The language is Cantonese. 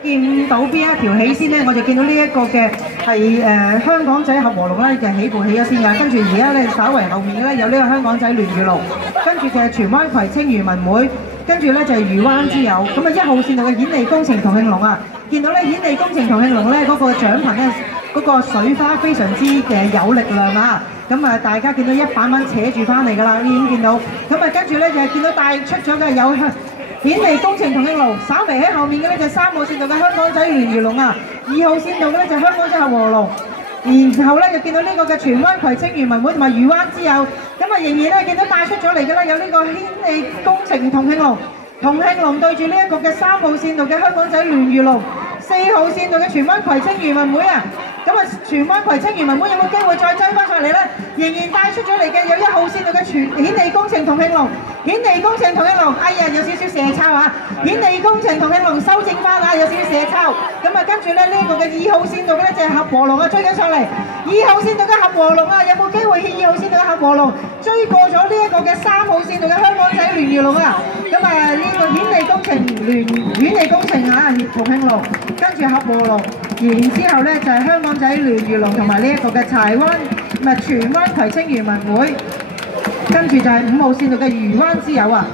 見到邊一條起先咧，我就見到呢一個嘅係香港仔合和路咧，就起步起咗先㗎。跟住而家咧稍為後面咧有呢個香港仔聯裕路，跟住就係荃灣葵青漁民會，跟住咧就係漁灣之友。咁啊1號線度嘅顯利工程同慶龍啊，見到咧顯利工程同慶龍咧嗰個獎品咧嗰個水花非常之有力量啊！咁啊大家見到100蚊扯住翻嚟㗎啦，已經見到。咁啊跟住咧就係見到帶出咗嘅有顯利工程同慶龍，稍微喺後面嘅咧就3號線度嘅香港仔聯裕龍啊，2號線度嘅咧就香港仔合和龍，然後咧就見到呢個嘅荃灣葵青漁民會同埋漁灣之友，咁啊仍然咧見到帶出咗嚟嘅啦，有呢個顯利工程同慶龍，同慶龍對住呢一個嘅3號線度嘅香港仔聯裕龍，4號線度嘅荃灣葵青漁民會啊，咁啊荃灣葵青漁民會有冇機會再追翻上嚟咧？仍然帶出咗嚟嘅有1號線度嘅顯利工程同慶龍。顯利工程同慶龍，哎呀有少少射抄啊！顯利工程同慶龍修正翻啊，有少少射抄。咁啊跟住咧呢個嘅2號線度嘅咧就係合和龍啊追緊上嚟，2號線度嘅合和龍啊有冇機會喺2號線度嘅合和龍追過咗呢一個嘅3號線度嘅香港仔聯裕龍啊？咁啊呢個顯利工程啊同慶龍，跟住合和龍，然之後咧就係香港仔聯裕龍同埋呢一個嘅荃灣葵青漁民會。跟住就係5號線度嘅漁灣之友啊！